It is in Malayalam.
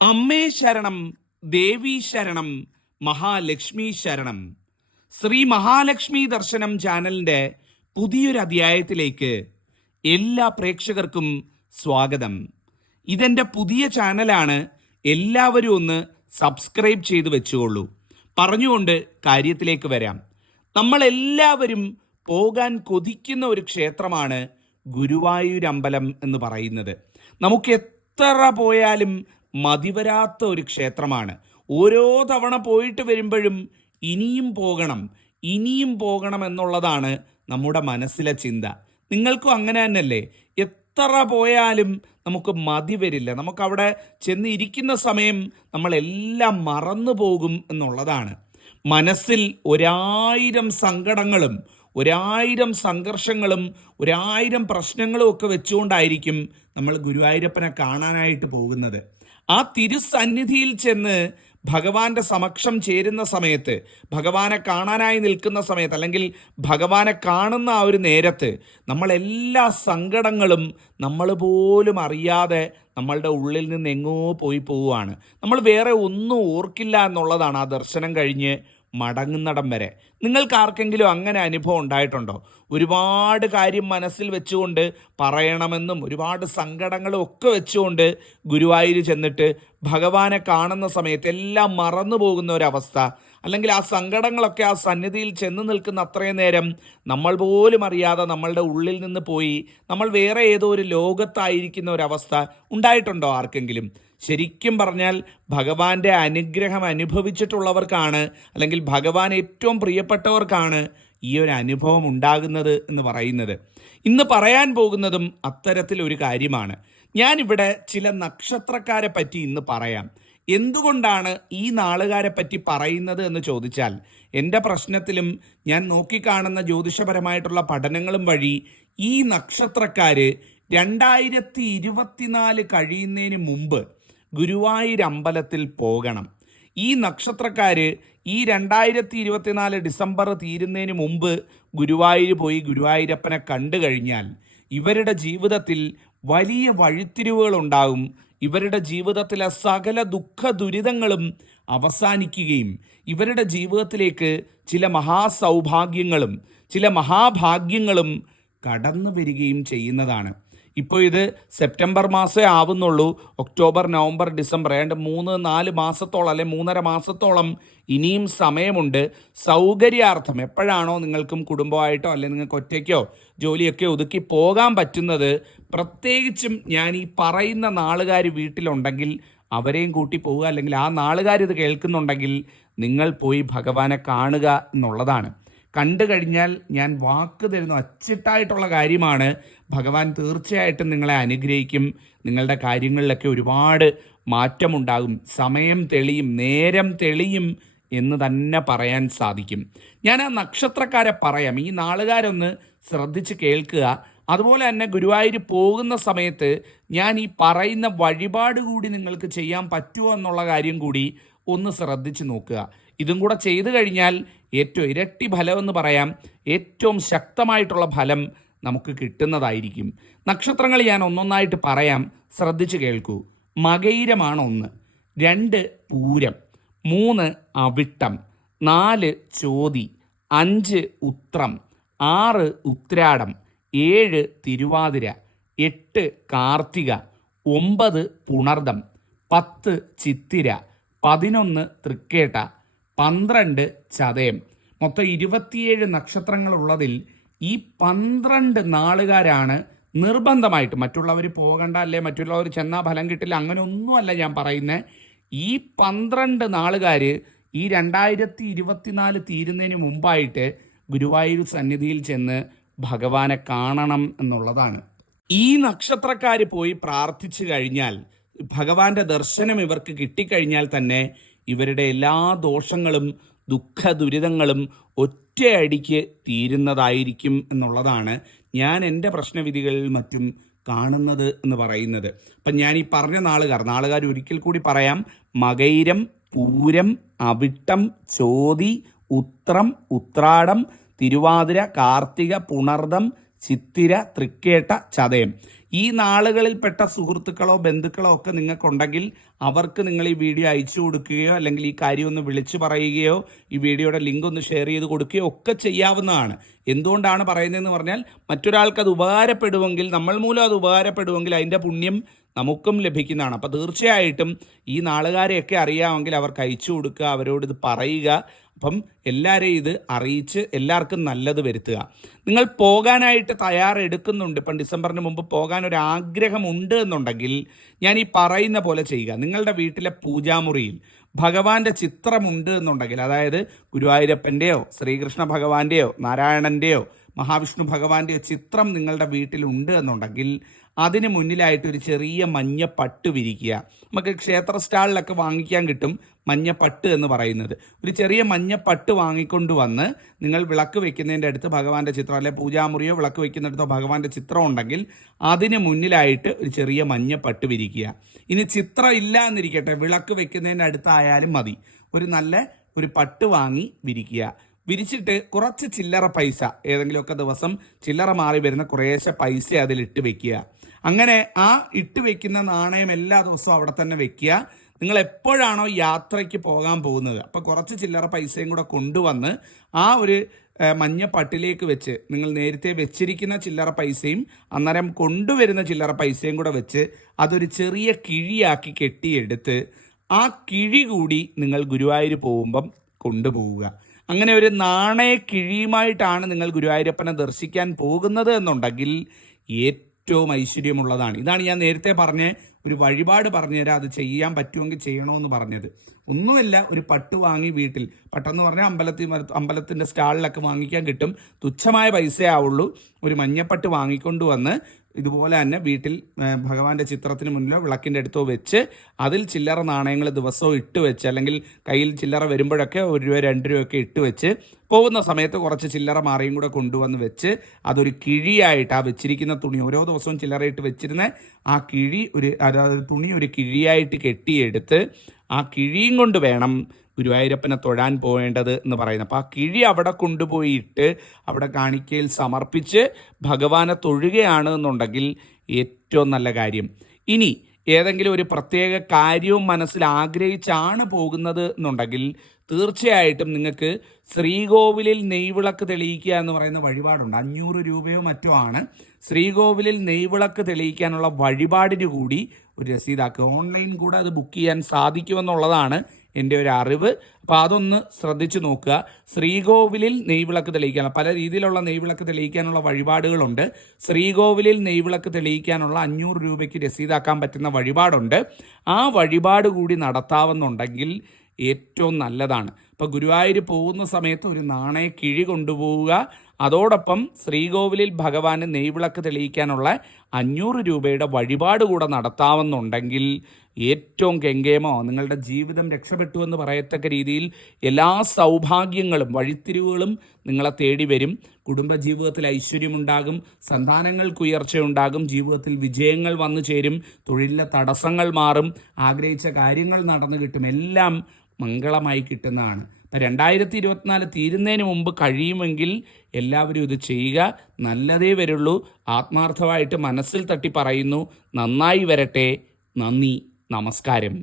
അമ്മേ ശരണം, ദേവീ ശരണം, മഹാലക്ഷ്മി ശരണം. ശ്രീ മഹാലക്ഷ്മി ദർശനം ചാനലിന്റെ പുതിയൊരു അധ്യായത്തിലേക്ക് എല്ലാ പ്രേക്ഷകർക്കും സ്വാഗതം. ഇതെന്റെ പുതിയ ചാനലാണ്. എല്ലാവരും ഒന്ന് സബ്സ്ക്രൈബ് ചെയ്ത് വെച്ചുകൊള്ളൂ. പറഞ്ഞുകൊണ്ട് കാര്യത്തിലേക്ക് വരാം. നമ്മളെല്ലാവരും പോകാൻ കൊതിക്കുന്ന ഒരു ക്ഷേത്രമാണ് ഗുരുവായൂരമ്പലം എന്ന് പറയുന്നത്. നമുക്ക് എത്ര പോയാലും മതിവരാത്ത ഒരു ക്ഷേത്രമാണ്. ഓരോ തവണ പോയിട്ട് വരുമ്പോഴും ഇനിയും പോകണം എന്നുള്ളതാണ് നമ്മുടെ മനസ്സിലെ ചിന്ത. നിങ്ങൾക്കും അങ്ങനെ തന്നെയല്ലേ? എത്ര പോയാലും നമുക്ക് മതി വരില്ല. നമുക്കവിടെ ചെന്ന് ഇരിക്കുന്ന സമയം നമ്മളെല്ലാം മറന്നു പോകും എന്നുള്ളതാണ്. മനസ്സിൽ 1000 സങ്കടങ്ങളും 1000 സംഘർഷങ്ങളും 1000 പ്രശ്നങ്ങളും ഒക്കെ വെച്ചുകൊണ്ടായിരിക്കും നമ്മൾ ഗുരുവായൂരപ്പനെ കാണാനായിട്ട് പോകുന്നത്. ആ തിരുസന്നിധിയിൽ ചെന്ന് ഭഗവാന്റെ സമക്ഷം ചേരുന്ന സമയത്ത്, ഭഗവാനെ കാണാനായി നിൽക്കുന്ന സമയത്ത്, അല്ലെങ്കിൽ ഭഗവാനെ കാണുന്ന ആ ഒരു നേരത്ത് നമ്മളെല്ലാ സങ്കടങ്ങളും നമ്മൾ പോലും അറിയാതെ നമ്മളുടെ ഉള്ളിൽ നിന്ന് എങ്ങോ പോവുകയാണ്. നമ്മൾ വേറെ ഒന്നും ഓർക്കില്ല എന്നുള്ളതാണ് ആ ദർശനം കഴിഞ്ഞ് മടങ്ങുന്നിടം വരെ. നിങ്ങൾക്ക് ആർക്കെങ്കിലും അങ്ങനെ അനുഭവം ഉണ്ടായിട്ടുണ്ടോ? ഒരുപാട് കാര്യം മനസ്സിൽ വെച്ചുകൊണ്ട് പറയണമെന്നും ഒരുപാട് സങ്കടങ്ങളും ഒക്കെ വെച്ചുകൊണ്ട് ഗുരുവായൂർ ചെന്നിട്ട് ഭഗവാനെ കാണുന്ന സമയത്ത് എല്ലാം മറന്നു പോകുന്ന ഒരവസ്ഥ, അല്ലെങ്കിൽ ആ സങ്കടങ്ങളൊക്കെ ആ സന്നിധിയിൽ ചെന്ന് നിൽക്കുന്ന അത്രയും നേരം നമ്മൾ പോലും അറിയാതെ നമ്മളുടെ ഉള്ളിൽ നിന്ന് പോയി നമ്മൾ വേറെ ഏതോ ഒരു ലോകത്തായിരിക്കുന്ന ഒരവസ്ഥ ഉണ്ടായിട്ടുണ്ടോ ആർക്കെങ്കിലും? ശരിക്കും പറഞ്ഞാൽ ഭഗവാന്റെ അനുഗ്രഹം അനുഭവിച്ചിട്ടുള്ളവർക്കാണ്, അല്ലെങ്കിൽ ഭഗവാൻ ഏറ്റവും പ്രിയപ്പെട്ടവർക്കാണ് ഈ ഒരു അനുഭവം ഉണ്ടാകുന്നത് എന്ന് പറയുന്നത്. ഇന്ന് പറയാൻ പോകുന്നതും അത്തരത്തിലൊരു കാര്യമാണ്. ഞാനിവിടെ ചില നക്ഷത്രക്കാരെ പറ്റി ഇന്ന് പറയാം. എന്തുകൊണ്ടാണ് ഈ നാളുകാരെ പറ്റി പറയുന്നത് എന്ന് ചോദിച്ചാൽ, എൻ്റെ പ്രശ്നത്തിലും ഞാൻ നോക്കിക്കാണുന്ന ജ്യോതിഷപരമായിട്ടുള്ള പഠനങ്ങളും വഴി ഈ നക്ഷത്രക്കാര് 2024 കഴിയുന്നതിന് മുമ്പ് ഗുരുവായൂർ അമ്പലത്തിൽ പോകണം. ഈ നക്ഷത്രക്കാര് ഈ 2024 ഡിസംബർ തീരുന്നതിന് മുമ്പ് ഗുരുവായൂർ പോയി ഗുരുവായൂരപ്പനെ കണ്ടു കഴിഞ്ഞാൽ ഇവരുടെ ജീവിതത്തിൽ വലിയ വഴിത്തിരിവുകൾ ഉണ്ടാകും. ഇവരുടെ ജീവിതത്തിലെ സകല ദുഃഖ ദുരിതങ്ങളും അവസാനിക്കുകയും ഇവരുടെ ജീവിതത്തിലേക്ക് ചില മഹാസൗഭാഗ്യങ്ങളും ചില മഹാഭാഗ്യങ്ങളും കടന്നു വരികയും ചെയ്യുന്നതാണ്. ഇപ്പോൾ ഇത് സെപ്റ്റംബർ മാസമേ ആവുന്നുള്ളൂ. ഒക്ടോബർ, നവംബർ, ഡിസംബർ 3-4 മാസത്തോളം, അല്ലെ 3.5 മാസത്തോളം ഇനിയും സമയമുണ്ട്. സൗകര്യാർത്ഥം എപ്പോഴാണോ നിങ്ങൾക്കും കുടുംബമായിട്ടോ അല്ലെങ്കിൽ നിങ്ങൾക്ക് ഒറ്റയ്ക്കോ ജോലിയൊക്കെ ഒതുക്കി പോകാൻ പറ്റുന്നത്, പ്രത്യേകിച്ചും ഞാൻ ഈ പറയുന്ന നാളുകാർ വീട്ടിലുണ്ടെങ്കിൽ അവരെയും കൂട്ടി പോവുക, അല്ലെങ്കിൽ ആ നാളുകാർ ഇത് കേൾക്കുന്നുണ്ടെങ്കിൽ നിങ്ങൾ പോയി ഭഗവാനെ കാണുക എന്നുള്ളതാണ്. കണ്ടു കഴിഞ്ഞാൽ ഞാൻ വാക്ക് തരുന്നു, അച്ചിട്ടായിട്ടുള്ള കാര്യമാണ്, ഭഗവാൻ തീർച്ചയായിട്ടും നിങ്ങളെ അനുഗ്രഹിക്കും. നിങ്ങളുടെ കാര്യങ്ങളിലൊക്കെ ഒരുപാട് മാറ്റമുണ്ടാകും. സമയം തെളിയും, നേരം തെളിയും എന്ന് തന്നെ പറയാൻ സാധിക്കും. ഞാൻ ആ നക്ഷത്രക്കാരെ പറയാം. ഈ നാളുകാരൊന്ന് ശ്രദ്ധിച്ച് കേൾക്കുക. അതുപോലെ തന്നെ ഗുരുവായൂർ പോകുന്ന സമയത്ത് ഞാൻ ഈ പറയുന്ന വഴിപാട് കൂടി നിങ്ങൾക്ക് ചെയ്യാൻ പറ്റുമോ എന്നുള്ള കാര്യം കൂടി ഒന്ന് ശ്രദ്ധിച്ച് നോക്കുക. ഇതും കൂടെ ചെയ്തു കഴിഞ്ഞാൽ ഏറ്റവും ഇരട്ടി ഫലം എന്ന് പറയാം, ഏറ്റവും ശക്തമായിട്ടുള്ള ഫലം നമുക്ക് കിട്ടുന്നതായിരിക്കും. നക്ഷത്രങ്ങൾ ഞാൻ ഒന്നൊന്നായിട്ട് പറയാം, ശ്രദ്ധിച്ച് കേൾക്കൂ. മകയിരമാണ് 1, 2 പൂരം, 3 അവിട്ടം, 4 ചോതി, 5 ഉത്രം, 6 ഉത്രാടം, 7 തിരുവാതിര, 8 കാർത്തിക, 9 പുണർദം, 10 ചിത്തിര, 11 തൃക്കേട്ട, 12 ചതയം. മൊത്തം 27 നക്ഷത്രങ്ങളുള്ളതിൽ ഈ 12 നാളുകാരാണ് നിർബന്ധമായിട്ട്. മറ്റുള്ളവർ പോകണ്ട, അല്ലേ മറ്റുള്ളവർ ചെന്നാൽ ഫലം കിട്ടില്ല, അങ്ങനെ ഒന്നുമല്ല ഞാൻ പറയുന്നത്. ഈ 12 നാളുകാർ ഈ 2024 തീരുന്നതിന് മുമ്പായിട്ട് ഗുരുവായൂർ സന്നിധിയിൽ ചെന്ന് ഭഗവാനെ കാണണം എന്നുള്ളതാണ്. ഈ നക്ഷത്രക്കാർ പോയി പ്രാർത്ഥിച്ചു കഴിഞ്ഞാൽ, ഭഗവാന്റെ ദർശനം ഇവർക്ക് കിട്ടിക്കഴിഞ്ഞാൽ തന്നെ ഇവരുടെ എല്ലാ ദോഷങ്ങളും ദുഃഖ ദുരിതങ്ങളും ഒറ്റയടിക്ക് തീരുന്നതായിരിക്കും എന്നുള്ളതാണ് ഞാൻ എൻ്റെ പ്രശ്നവിധികളിൽ മറ്റും കാണുന്നത് എന്ന് പറയുന്നത്. അപ്പം ഞാൻ ഈ പറഞ്ഞ നാളുകാർ ഒരിക്കൽ കൂടി പറയാം. മകയിരം, പൂരം, അവിട്ടം, ചോതി, ഉത്രം, ഉത്രാടം, തിരുവാതിര, കാർത്തിക, പുണർദം, ചിത്തിര, തൃക്കേട്ട, ചതയം. ഈ നാളുകളിൽപ്പെട്ട സുഹൃത്തുക്കളോ ബന്ധുക്കളോ ഒക്കെ നിങ്ങൾക്കുണ്ടെങ്കിൽ അവർക്ക് നിങ്ങൾ ഈ വീഡിയോ അയച്ചു കൊടുക്കുകയോ അല്ലെങ്കിൽ ഈ കാര്യം ഒന്ന് വിളിച്ചു പറയുകയോ ഈ വീഡിയോയുടെ ലിങ്ക് ഒന്ന് ഷെയർ ചെയ്ത് കൊടുക്കുകയോ ഒക്കെ ചെയ്യാവുന്നതാണ്. എന്തുകൊണ്ടാണ് പറയുന്നതെന്ന് പറഞ്ഞാൽ മറ്റൊരാൾക്ക് അത് ഉപകാരപ്പെടുമെങ്കിൽ, നമ്മൾ മൂലം അത് ഉപകാരപ്പെടുമെങ്കിൽ അതിൻ്റെ പുണ്യം നമുക്കും ലഭിക്കുന്നതാണ്. അപ്പോൾ തീർച്ചയായിട്ടും ഈ നാളുകാരെയൊക്കെ അറിയാമെങ്കിൽ അവർക്ക് അയച്ചു കൊടുക്കുക, അവരോട് ഇത് പറയുക. അപ്പം എല്ലാവരെയും ഇത് അറിയിച്ച് എല്ലാവർക്കും നല്ലത് വരുത്തുക. നിങ്ങൾ പോകാനായിട്ട് തയ്യാറെടുക്കുന്നുണ്ട്, ഇപ്പം ഡിസംബറിന് മുമ്പ് പോകാൻ ഒരു ആഗ്രഹമുണ്ട് എന്നുണ്ടെങ്കിൽ ഞാൻ ഈ പറയുന്ന പോലെ ചെയ്യുക. നിങ്ങളുടെ വീട്ടിലെ പൂജാമുറിയിൽ ഭഗവാന്റെ ചിത്രമുണ്ട് എന്നുണ്ടെങ്കിൽ, അതായത് ഗുരുവായൂരപ്പൻ്റെയോ ശ്രീകൃഷ്ണ ഭഗവാന്റെയോ നാരായണൻ്റെയോ മഹാവിഷ്ണു ഭഗവാന്റെയോ ചിത്രം നിങ്ങളുടെ വീട്ടിലുണ്ട് എന്നുണ്ടെങ്കിൽ അതിന് മുന്നിലായിട്ട് ഒരു ചെറിയ മഞ്ഞ പട്ട് വിരിക്കുക. നമുക്ക് ക്ഷേത്ര സ്റ്റാളിലൊക്കെ വാങ്ങിക്കാൻ കിട്ടും മഞ്ഞപ്പട്ട് എന്ന് പറയുന്നത്. ഒരു ചെറിയ മഞ്ഞപ്പട്ട് വാങ്ങിക്കൊണ്ട് വന്ന് നിങ്ങൾ വിളക്ക് വെക്കുന്നതിൻ്റെ അടുത്ത് ഭഗവാന്റെ ചിത്രം, അല്ലെ പൂജാമുറിയോ വിളക്ക് വെക്കുന്നിടത്തോ ഭഗവാന്റെ ചിത്രം ഉണ്ടെങ്കിൽ അതിന് മുന്നിലായിട്ട് ഒരു ചെറിയ മഞ്ഞപ്പട്ട് വിരിക്കുക. ഇനി ചിത്രം ഇല്ല എന്നിരിക്കട്ടെ, വിളക്ക് വെക്കുന്നതിൻ്റെ അടുത്തായാലും മതി, ഒരു പട്ട് വാങ്ങി വിരിക്കുക. വിരിച്ചിട്ട് കുറച്ച് ചില്ലറ പൈസ, ഏതെങ്കിലുമൊക്കെ ദിവസം ചില്ലറ മാറി വരുന്ന കുറേശ്ശെ പൈസ അതിലിട്ട് വെക്കുക. അങ്ങനെ ആ ഇട്ട് വെക്കുന്ന നാണയം എല്ലാ ദിവസവും അവിടെ തന്നെ വെക്കുക. നിങ്ങൾ എപ്പോഴാണോ യാത്രയ്ക്ക് പോകാൻ പോകുന്നത് അപ്പോൾ കുറച്ച് ചില്ലറ പൈസയും കൂടെ കൊണ്ടുവന്ന് ആ ഒരു മഞ്ഞപ്പട്ടിലേക്ക് വെച്ച്, നിങ്ങൾ നേരത്തെ വെച്ചിരിക്കുന്ന ചില്ലറ പൈസയും അന്നേരം കൊണ്ടുവരുന്ന ചില്ലറ പൈസയും കൂടെ വെച്ച് അതൊരു ചെറിയ കിഴിയാക്കി കെട്ടിയെടുത്ത് ആ കിഴി കൂടി നിങ്ങൾ ഗുരുവായൂർ പോകുമ്പം കൊണ്ടുപോവുക. അങ്ങനെ ഒരു നാണയ കിഴിയുമായിട്ടാണ് നിങ്ങൾ ഗുരുവായൂരപ്പനെ ദർശിക്കാൻ പോകുന്നത് എന്നുണ്ടെങ്കിൽ ഏറ്റവും ഐശ്വര്യമുള്ളതാണ്. ഇതാണ് ഞാൻ നേരത്തെ പറഞ്ഞ ഒരു വഴിപാട് പറഞ്ഞുതരാം, അത് ചെയ്യാൻ പറ്റുമെങ്കിൽ ചെയ്യണമെന്ന് പറഞ്ഞത്. ഒന്നുമില്ല, ഒരു പട്ട് വാങ്ങി വീട്ടിൽ, പട്ടെന്ന് പറഞ്ഞാൽ അമ്പലത്തിൻ്റെ സ്റ്റാളിലൊക്കെ വാങ്ങിക്കാൻ കിട്ടും, തുച്ഛമായ പൈസയാവുള്ളൂ. ഒരു മഞ്ഞപ്പട്ട് വാങ്ങിക്കൊണ്ട് വന്ന് ഇതുപോലെ തന്നെ വീട്ടിൽ ഭഗവാന്റെ ചിത്രത്തിന് മുന്നിലോ വിളക്കിൻ്റെ അടുത്തോ വെച്ച് അതിൽ ചില്ലറ നാണയങ്ങൾ ദിവസവും ഇട്ട് വെച്ച്, അല്ലെങ്കിൽ കയ്യിൽ ചില്ലറ വരുമ്പോഴൊക്കെ 1 രൂപ 2 രൂപയൊക്കെ ഇട്ട് വെച്ച് പോകുന്ന സമയത്ത് കുറച്ച് ചില്ലറ മാറിയും കൂടെ കൊണ്ടുവന്ന് വെച്ച് അതൊരു കിഴിയായിട്ട്, ആ വെച്ചിരിക്കുന്ന തുണി ഓരോ ദിവസവും ചില്ലറയിട്ട് വെച്ചിരുന്ന ആ കിഴി അതായത് തുണി ഒരു കിഴിയായിട്ട് കെട്ടിയെടുത്ത് ആ കിഴിയും കൊണ്ട് വേണം ഗുരുവായൂരപ്പനെ തൊഴാൻ പോകേണ്ടത് എന്ന് പറയുന്നത്. അപ്പോൾ ആ കിഴി അവിടെ കൊണ്ടുപോയിട്ട് അവിടെ കാണിക്കയിൽ സമർപ്പിച്ച് ഭഗവാനെ തൊഴുകയാണ് എന്നുണ്ടെങ്കിൽ ഏറ്റവും നല്ല കാര്യം. ഇനി ഏതെങ്കിലും ഒരു പ്രത്യേക കാര്യവും മനസ്സിൽ ആഗ്രഹിച്ചാണ് പോകുന്നത് എന്നുണ്ടെങ്കിൽ തീർച്ചയായിട്ടും നിങ്ങൾക്ക് ശ്രീകോവിലിൽ നെയ്വിളക്ക് തെളിയിക്കുക എന്ന് പറയുന്ന വഴിപാടുണ്ട്. 500 രൂപയോ മറ്റോ ആണ്. ശ്രീകോവിലിൽ നെയ്വിളക്ക് തെളിയിക്കാനുള്ള വഴിപാടിന് കൂടി ഒരു രസീതാക്കുക. ഓൺലൈൻ കൂടെ അത് ബുക്ക് ചെയ്യാൻ സാധിക്കുമെന്നുള്ളതാണ് എൻ്റെ ഒരു അറിവ്. അപ്പോൾ അതൊന്ന് ശ്രദ്ധിച്ചു നോക്കുക. ശ്രീകോവിലിൽ നെയ്വിളക്ക് തെളിയിക്കാനുള്ള പല രീതിയിലുള്ള നെയ്വിളക്ക് തെളിയിക്കാനുള്ള വഴിപാടുകളുണ്ട്. ശ്രീകോവിലിൽ നെയ്വിളക്ക് തെളിയിക്കാനുള്ള 500 രൂപയ്ക്ക് രസീതാക്കാൻ പറ്റുന്ന വഴിപാടുണ്ട്. ആ വഴിപാട് കൂടി നടത്താവുന്നുണ്ടെങ്കിൽ ഏറ്റവും നല്ലതാണ്. ഇപ്പോൾ ഗുരുവായൂർ പോകുന്ന സമയത്ത് ഒരു നാണയ കിഴി കൊണ്ടുപോവുക, അതോടൊപ്പം ശ്രീകോവിലിൽ ഭഗവാന് നെയ്വിളക്ക് തെളിയിക്കാനുള്ള 500 രൂപയുടെ വഴിപാട് കൂടെ നടത്താവുന്നുണ്ടെങ്കിൽ ഏറ്റവും കെങ്കേമോ, നിങ്ങളുടെ ജീവിതം രക്ഷപ്പെട്ടു എന്ന് പറയത്തക്ക രീതിയിൽ എല്ലാ സൗഭാഗ്യങ്ങളും വഴിത്തിരിവുകളും നിങ്ങളെ തേടി വരും. കുടുംബജീവിതത്തിൽ ഐശ്വര്യമുണ്ടാകും, സന്താനങ്ങൾക്ക് ഉയർച്ചയുണ്ടാകും, ജീവിതത്തിൽ വിജയങ്ങൾ വന്നു ചേരും, തൊഴിലിലെ തടസ്സങ്ങൾ മാറും, ആഗ്രഹിച്ച കാര്യങ്ങൾ നടന്നു കിട്ടും, എല്ലാം മംഗളമായി കിട്ടുന്നതാണ്. അപ്പം 2024 തീരുന്നതിന് മുമ്പ് കഴിയുമെങ്കിൽ എല്ലാവരും ഇത് ചെയ്യുക. നല്ലതേ വരുള്ളൂ. ആത്മാർത്ഥമായിട്ട് മനസ്സിൽ തട്ടി പറയുന്നു. നന്നായി വരട്ടെ. നന്ദി, നമസ്കാരം.